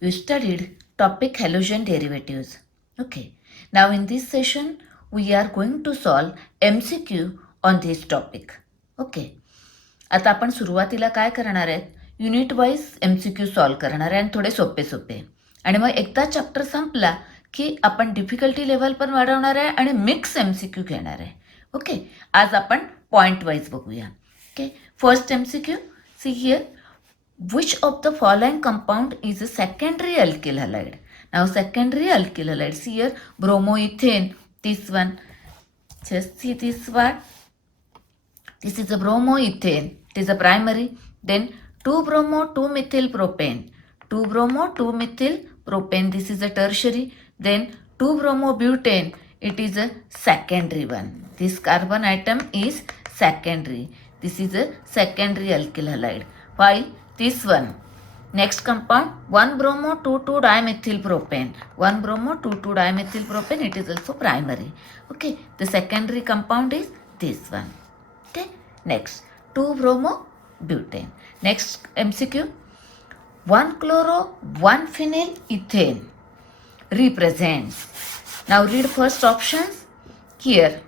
You studied topic halogen derivatives. Okay. Now in this session, we are going to solve MCQ on this topic. Okay. आता आपण सुरुवातीला काय करणार आहेत, unit wise MCQ solve करणार आहे आणि थोडे सोपे सोपे. आणि मग एकदा चॅप्टर संपला की आपण डिफिकल्टी लेवल पण वाढवणार आहे आणि मिक्स MCQ घेणार आहे. ओके. आज आपण पॉईंट वाईज बघूया. Okay. First MCQ, see here. Which of the following compound is a secondary alkyl halide? Now secondary alkyl halide, see here, bromoethane, this one. Just see this one. This is a bromoethane. It is a primary. Then 2-bromo 2-methyl propane. 2-bromo 2-methyl propane. This is a tertiary. Then 2-bromo butane. It is a secondary one. This carbon atom is secondary. This is a secondary alkyl halide. While this one, next compound 1-bromo 2,2-dimethyl propane. 1-bromo 2,2-dimethyl propane. It is also primary. Okay. The secondary compound is this one. Okay. Next 2-bromo butane. Next MCQ, 1-chloro 1-phenyl ethane represents. Now read first options here.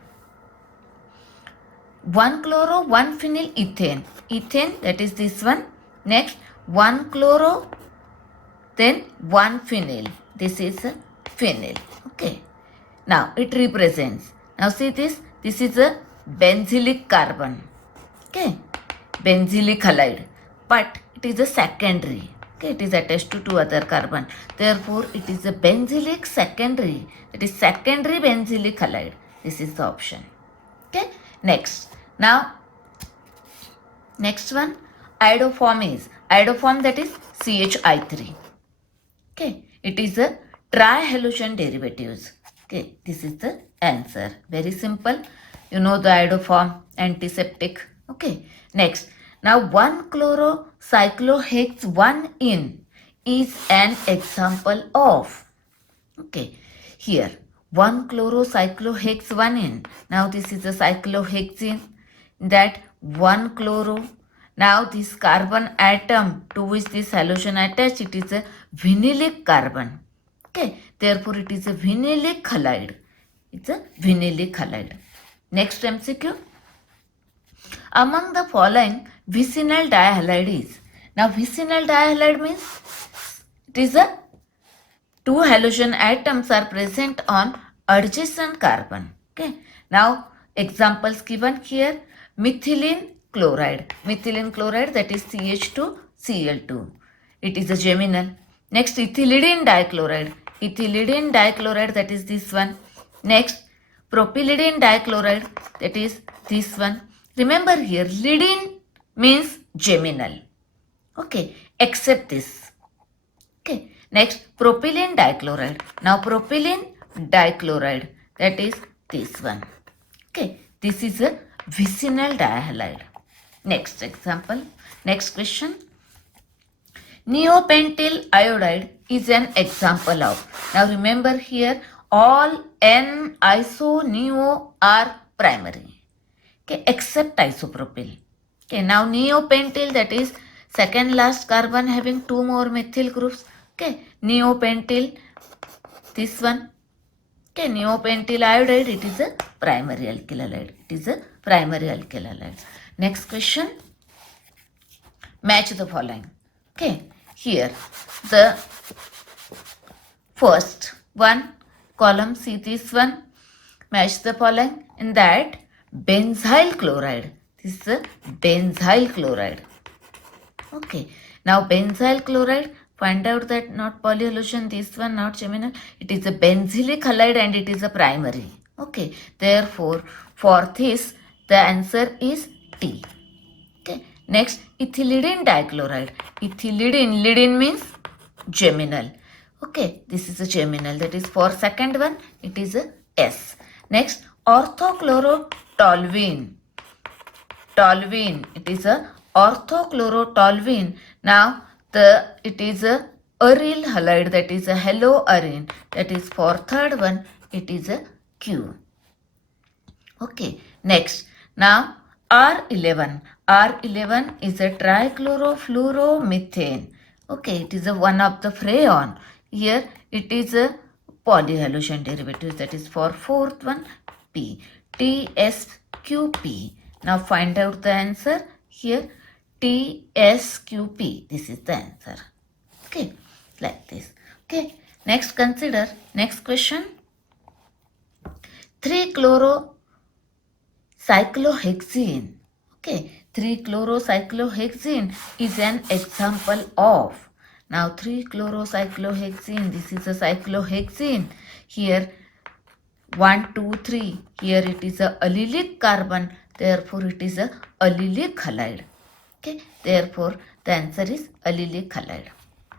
1-chloro 1-phenyl ethane. Ethane, that is this one. Next 1-chloro, then 1-phenyl. This is a phenyl. Okay. Now it represents. Now see this. This is a benzylic carbon. Okay. Benzylic halide. But it is a secondary. Okay. It is attached to two other carbon. Therefore it is a benzylic secondary. It is secondary benzylic halide. This is the option. Okay. Next. Now next one, iodoform is, iodoform, that is CHI3. Okay. It is a trihalogen derivatives. Okay. This is the answer. Very simple. You know the iodoform, antiseptic. Okay. Next. Now 1-chlorocyclohexane is an example of. Okay. Here 1-chlorocyclohexane. Now this is a cyclohexane. That 1-chloro. Now this carbon atom to which this halogen attached, it is a vinylic carbon. Okay. Therefore it is a vinylic halide. It's a vinylic halide. Next MCQ. Among the following vicinal dihalide is. Now vicinal dihalide means it is a two halogen atoms are present on adjacent carbon. Okay. Now examples given here. Methylene chloride. Methylene chloride, that is CH2Cl2. It is a geminal. Next ethylidene dichloride. Ethylidene dichloride, that is this one. Next propylidene dichloride, that is this one. Remember here, lidene means geminal. Okay. Except this. Okay. Next propylene dichloride. Now propylene dichloride, that is this one. Okay. This is a vicinal dihalide. Next example. Next question. Neopentyl iodide is an example of. Now remember here, all N-iso-neo are primary. Okay, except isopropyl. Okay, now neopentyl, that is second last carbon having two more methyl groups. Okay, neopentyl, this one. Okay, neopentyl iodide, it is a primary alkyl halide. It is a primary alkyl halide. Next question. Match the following. Okay, here the first one column, see this one. Match the following. In that benzyl chloride. This is a benzyl chloride. Okay. Now benzyl chloride. Find out that not polyhalogen, this one not geminal. It is a benzylic halide and it is a primary. Okay. Therefore, for this, the answer is T. Okay. Next, ethylidene dichloride. Ethylidene, lidene means geminal. Okay. This is a geminal. That is for second one, it is a S. Next, orthochlorotoluene. Toluene. It is a orthochlorotoluene. Now, it is a aryl halide, that is a haloarine. That is for third one, it is a Q. Okay. Next. Now R11. R11 is a trichlorofluoromethane. Okay, it is a one of the freon. Here it is a polyhalogen derivative, that is for fourth one P. TSQP. Now find out the answer. Here TSQP. This is the answer. Okay, like this. Okay, next consider next question. 3-chlorocyclohexene. Okay, 3-chlorocyclohexene is an example of. Now 3-chlorocyclohexene, this is a cyclohexene. Here 1, 2, 3. Here it is a allylic carbon, therefore it is a allylic halide. Okay, therefore the answer is allylic halide.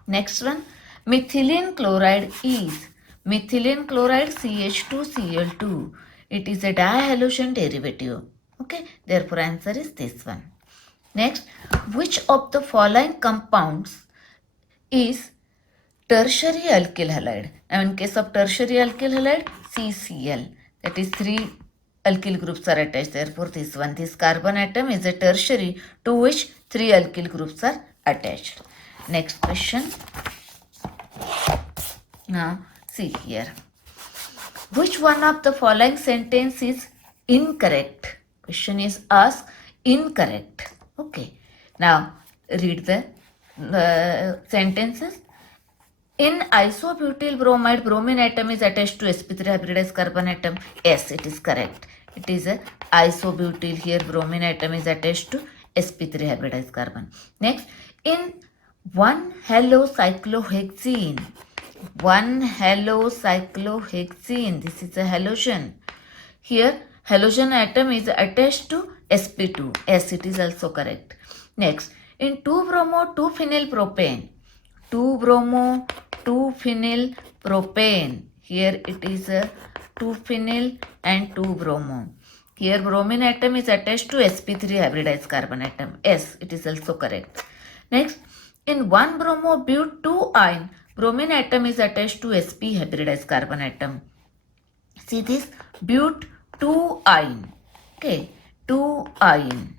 Next one, methylene chloride is methylene chloride CH2Cl2. It is a dihalogen derivative. Okay, therefore answer is this one. Next, which of the following compounds is tertiary alkyl halide? Now in case of tertiary alkyl halide, CCl, that is 3 alkyl groups are attached, therefore this one, this carbon atom is a tertiary to which 3 alkyl groups are attached. Next question. Now see here, which one of the following sentence is incorrect? Question is asked, incorrect. Okay, now read the sentences. In isobutyl bromide, bromine atom is attached to sp3 hybridized carbon atom. Yes, it is correct. It is a isobutyl. Here bromine atom is attached to sp3 hybridized carbon. Next, in 1-halocyclohexene, 1-halocyclohexene, this is a halogen. Here halogen atom is attached to sp2. Yes, it is also correct. Next, in 2-bromo-2-phenyl propane, 2-bromo-2-phenyl propane, here it is a 2-phenyl and 2-bromo. Here bromine atom is attached to sp3 hybridized carbon atom. Yes, it is also correct. Next, in 1-bromo-bute-2-ine, bromine atom is attached to sp hybridized carbon atom. See this, bute-2-ine. Okay, 2-ine.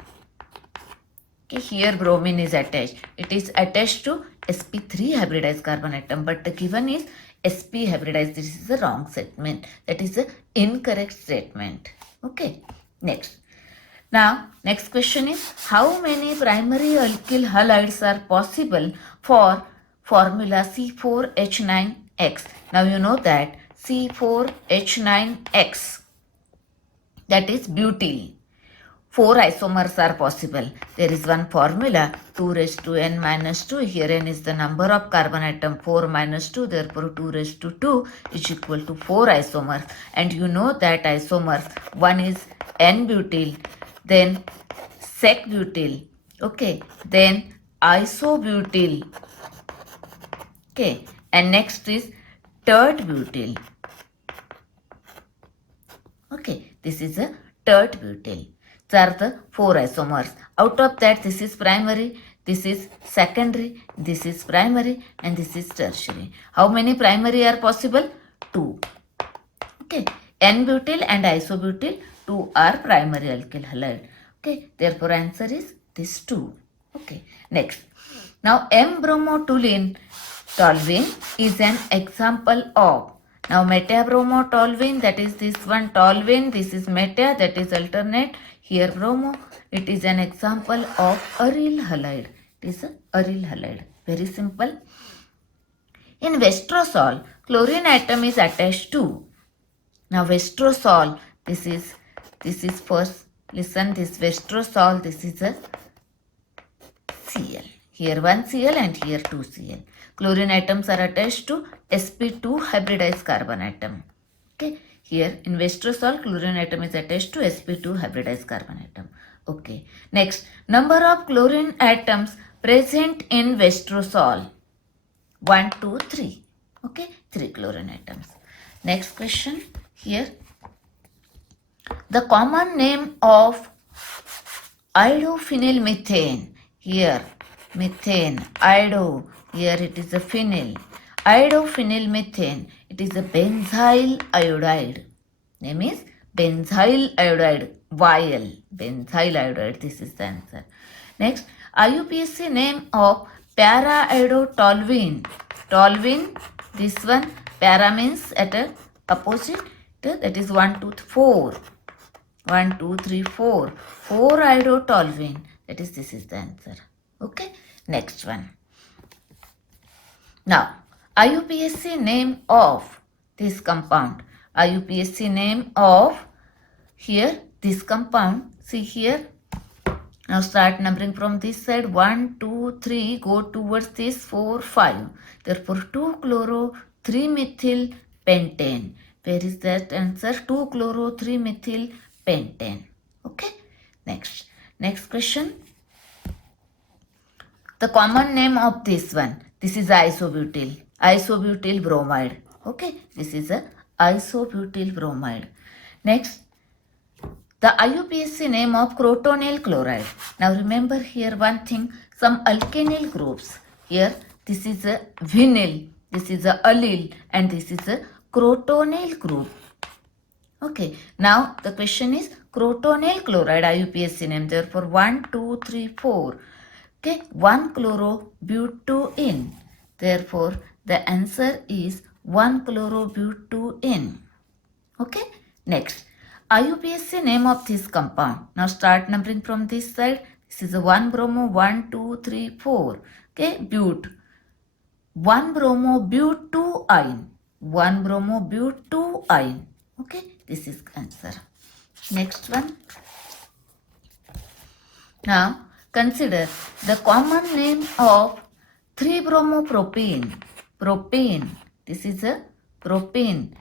Okay, here bromine is attached. It is attached to sp3 hybridized carbon atom, but the given is sp hybridized. This is a wrong statement. That is an incorrect statement. Okay, next. Now, next question is, how many primary alkyl halides are possible for formula C4H9X? Now, you know that C4H9X, that is butyl. 4 isomers are possible. There is one formula, 2 raised to n minus 2. Here n is the number of carbon atom, 4 minus 2. Therefore, 2 raised to 2 is equal to 4 isomers. And you know that isomers, one is n-butyl, then sec-butyl, okay, then isobutyl, okay, and next is tert-butyl. Okay, this is a tert-butyl. These are the 4 isomers. Out of that, this is primary, this is secondary, this is primary, and this is tertiary. How many primary are possible? 2. Okay, n-butyl and isobutyl, 2 are primary alkyl halide. Okay, therefore answer is this 2. Okay, next. Now M-bromotoluene toluene is an example of. Now meta-bromotoluene, that is this one toluene, this is meta, that is alternate. Here bromo, it is an example of aryl halide. It is a aryl halide. Very simple. In vestrosol, chlorine atom is attached to. Now vestrosol, this is first, listen, this vestrosol, this is a Cl. Here 1 Cl and here 2 Cl. Chlorine atoms are attached to sp2 hybridized carbon atom. Okay, here in vestrosol, chlorine atom is attached to sp2 hybridized carbon atom. Okay, next, number of chlorine atoms present in vestrosol, 1, 2, 3. Okay, 3 chlorine atoms. Next question here. The common name of iodophenylmethane. Here methane, ido, here it is a phenyl. Iodophenylmethane, it is a benzyl iodide. Name is benzyl iodide, YL, benzyl iodide. This is the answer. Next, IUPAC name of para-iodotoluene. Toluene, this one, para means at a opposite, that is 1, 2, 4. 1, 2, 3, 4. 4-iodotoluene. That is, this is the answer. Okay. Next one. Now, IUPAC name of this compound. IUPAC name of here this compound. See here. Now start numbering from this side. 1, 2, 3. Go towards this 4, 5. Therefore, 2-chloro 3-methyl pentane. Where is that answer? 2-chloro 3-methyl pentane. Okay. Next question. The common name of this one. This is isobutyl. Isobutyl bromide. Okay. This is a isobutyl bromide. Next. The IUPAC name of crotonyl chloride. Now remember here one thing. Some alkenyl groups. Here this is a vinyl. This is a allyl. And this is a crotonyl group. Okay. Now the question is crotonyl chloride IUPAC name. Therefore 1, 2, 3, 4. Okay. 1-chlorobutene. Therefore the answer is 1-chlorobutene. Okay. Next. IUPAC name of this compound. Now start numbering from this side. This is a 1-bromo, 1, 2, 3, 4. Okay. Bute. 1-bromo-butene. 1-bromo-butene. Okay. This is answer. Next one. Now consider the common name of 3-bromopropane. Propane. This is a propane.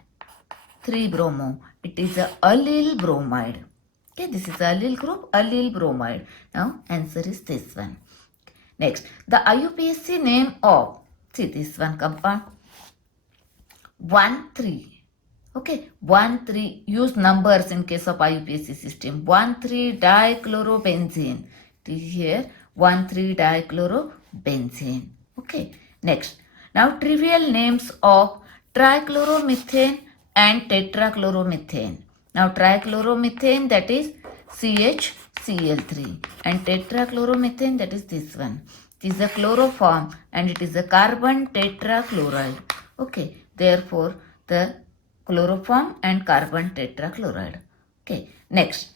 3-bromo. It is a allyl bromide. Okay, this is allyl group, allyl bromide. Now answer is this one. Next, the IUPAC name of, see this one compound, 1,3. Okay, 1,3. Use numbers in case of IUPAC system. 1,3-dichlorobenzene. It is here 1,3-dichlorobenzene. Okay, next. Now trivial names of trichloromethane and tetrachloromethane. Now trichloromethane, that is CHCl3, and tetrachloromethane, that is this one. It is a chloroform and it is a carbon tetrachloride. Okay, therefore the chloroform and carbon tetrachloride. Okay, next.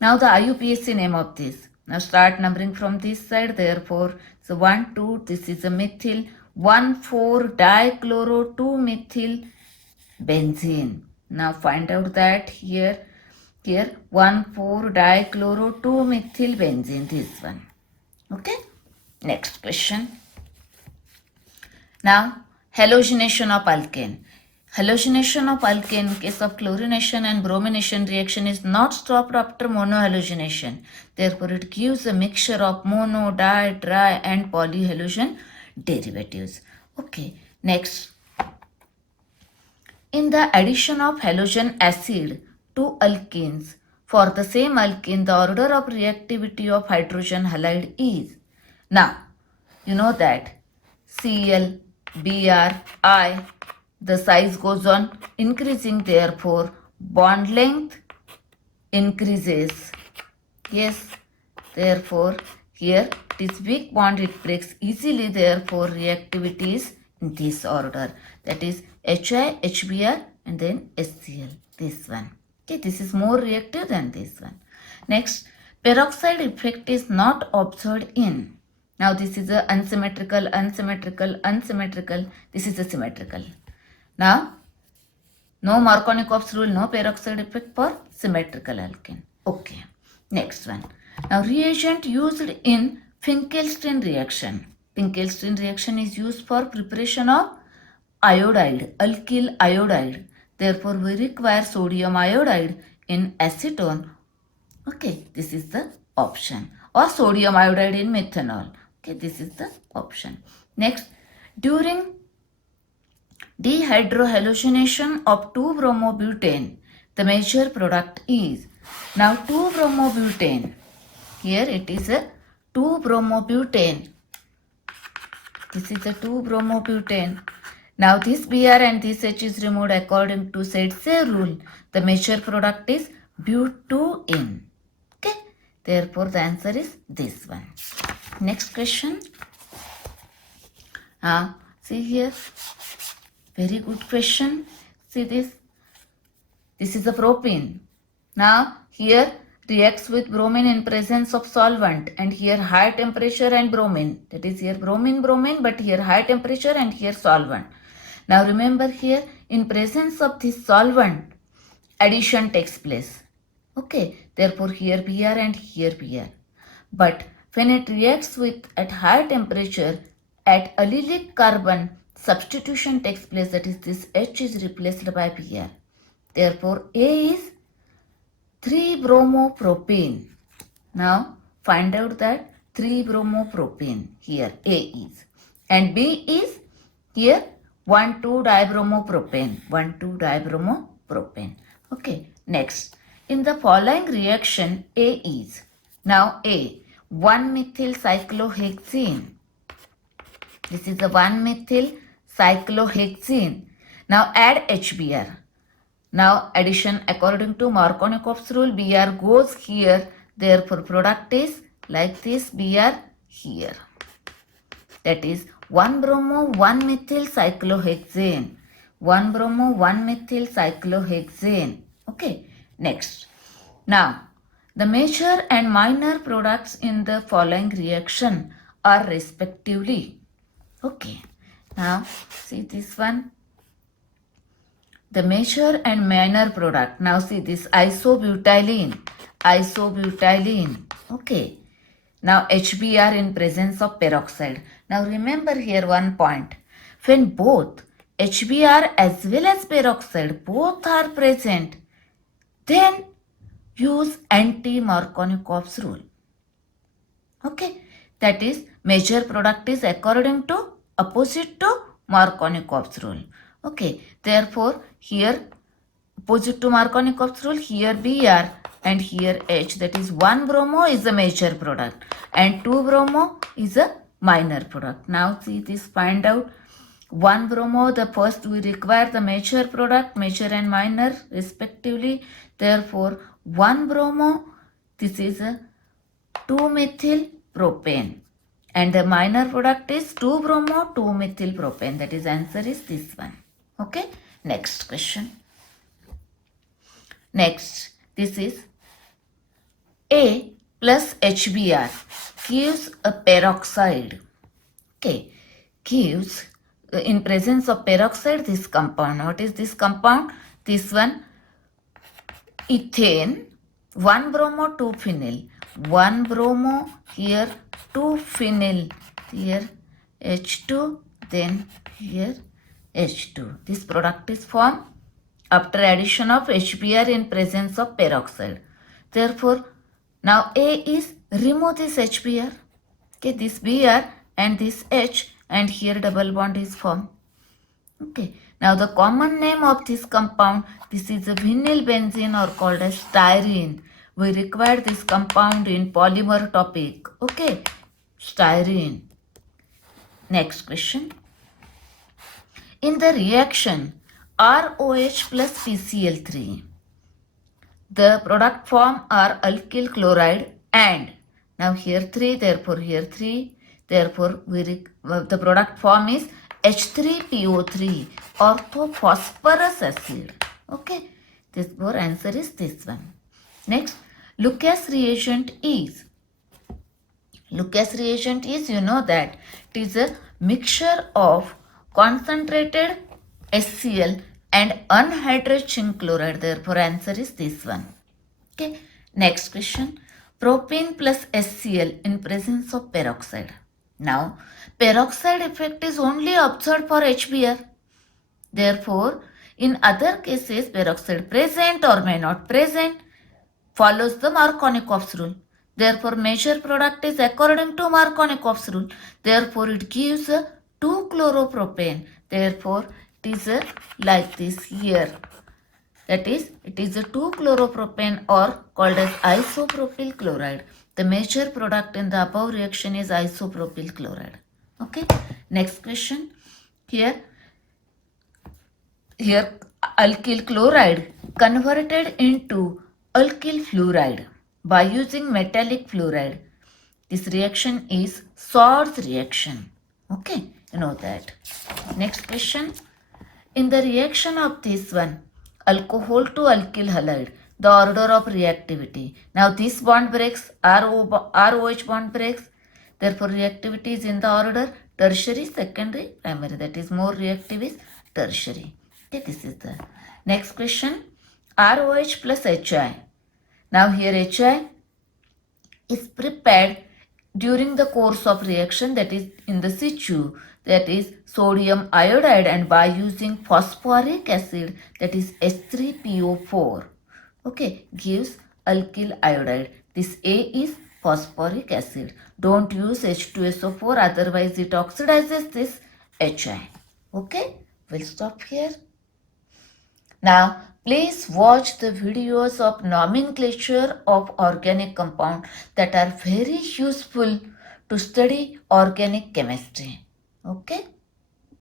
Now the IUPAC name of this. Now start numbering from this side. Therefore, so 1, 2, this is a methyl, 1,4-dichloro-2-methyl benzene. Now find out that here 1,4-dichloro-2-methyl benzene, this one. Okay. Next question. Now halogenation of alkane. Halogenation of alkane in case of chlorination and bromination reaction is not stopped after monohalogenation. Therefore, it gives a mixture of mono, di, tri and polyhalogen derivatives. Okay. Next. In the addition of halogen acid to alkenes, for the same alkene, the order of reactivity of hydrogen halide is. Now, you know that Cl, Br, I, the size goes on increasing, therefore bond length increases. Yes, therefore here it is weak bond, it breaks easily, therefore reactivity is in this order. That is Hi, HBr and then HCl, this one. Okay, this is more reactive than this one. Next, peroxide effect is not observed in. Now this is a unsymmetrical, unsymmetrical, unsymmetrical. This is a symmetrical. Now, no Markovnikov's rule, no peroxide effect for symmetrical alkane. Okay. Next one. Now, reagent used in Finkelstein reaction. Finkelstein reaction is used for preparation of iodide, alkyl iodide. Therefore, we require sodium iodide in acetone. Okay, this is the option. Or sodium iodide in methanol. Okay, this is the option. Next, during dehydrohallucination of 2-bromobutane, the major product is. Now 2-bromobutane, here it is a 2-bromobutane. This is a 2-bromobutane. Now this Br and this H is removed according to Setze rule. The major product is butene. Okay, therefore the answer is this one. Next question. See here. Very good question. See this. This is a propene. Now here reacts with bromine in presence of solvent, and here high temperature and bromine. That is here bromine, but here high temperature and here solvent. Now remember here in presence of this solvent, addition takes place. Okay, therefore here Br and here Br. But when it reacts with at higher temperature, at allylic carbon, substitution takes place, that is this H is replaced by Br. Therefore A is 3-bromopropane. Now find out that 3-bromopropane here A is. And B is here 1,2-dibromopropane. 1,2-dibromopropane. Okay, next. In the following reaction, A is, now A, 1-methyl cyclohexene. This is the 1-methyl cyclohexene. Now add HBr. Now addition according to Markovnikov's rule, Br goes here, therefore product is like this, Br here. That is 1-bromo 1-methyl cyclohexane. 1-bromo 1-methyl cyclohexane. Okay, next. Now, the major and minor products in the following reaction are respectively. Okay, now see this one. The major and minor product. Now see this isobutylene. Isobutylene. Okay. Now HBr in presence of peroxide. Now remember here one point. When both HBr as well as peroxide both are present, then use anti-Markovnikov's rule. Okay. That is major product is according to opposite to Markovnikov's rule. Okay, therefore here opposite to Markovnikov's rule, here Br and here H, that is 1-bromo is a major product and 2-bromo is a minor product. Now see this, find out 1-bromo, the first we require the major product, major and minor respectively. Therefore 1-bromo, this is a 2-methyl propane. And the minor product is 2-bromo 2-methyl propane. That is answer is this one. Okay, next question. Next, this is A plus HBr gives a peroxide. Okay, gives in presence of peroxide this compound. What is this compound? This one, ethane, 1-bromo 2-phenyl. 1-bromo here 2-phenyl, here H2, then here H2. This product is formed after addition of HBr in presence of peroxide. Therefore, now A is remove this HBr. Okay, this Br and this H, and here double bond is formed. Okay, now the common name of this compound, this is a vinyl benzene or called as styrene. We require this compound in polymer topic. Okay, styrene. Next question. In the reaction ROH plus PCl3, the product form are alkyl chloride and, now here 3, therefore here 3, therefore the product form is H3PO3, orthophosphorus acid. Okay, this more answer is this one. Next, Lucas reagent is. Lucas reagent is, you know that it is a mixture of concentrated HCl and unhydrated zinc chloride. Therefore, answer is this one. Okay. Next question. Propane plus HCl in presence of peroxide. Now, peroxide effect is only observed for HBr. Therefore, in other cases, peroxide present or may not present follows the Markovnikov's rule. Therefore, major product is according to Markovnikov's rule. Therefore, it gives a 2-chloropropane. Therefore, it is like this here. That is, it is a 2-chloropropane or called as isopropyl chloride. The major product in the above reaction is isopropyl chloride. Okay. Next question. Here alkyl chloride converted into alkyl fluoride by using metallic fluoride. This reaction is Swords reaction. Okay. know that. Next question. In the reaction of this one, alcohol to alkyl halide, the order of reactivity. Now this bond breaks, ROH bond breaks. Therefore, reactivity is in the order tertiary, secondary, primary. That is more reactive is tertiary. Okay, this is the next question. ROH plus HI. Now here HI is prepared during the course of reaction, that is in the situ, that is sodium iodide, and by using phosphoric acid, that is H3PO4, okay, gives alkyl iodide. This A is phosphoric acid. Don't use H2SO4, otherwise it oxidizes this HI. Okay, we'll stop here. Now, please watch the videos of nomenclature of organic compound that are very useful to study organic chemistry. Okay.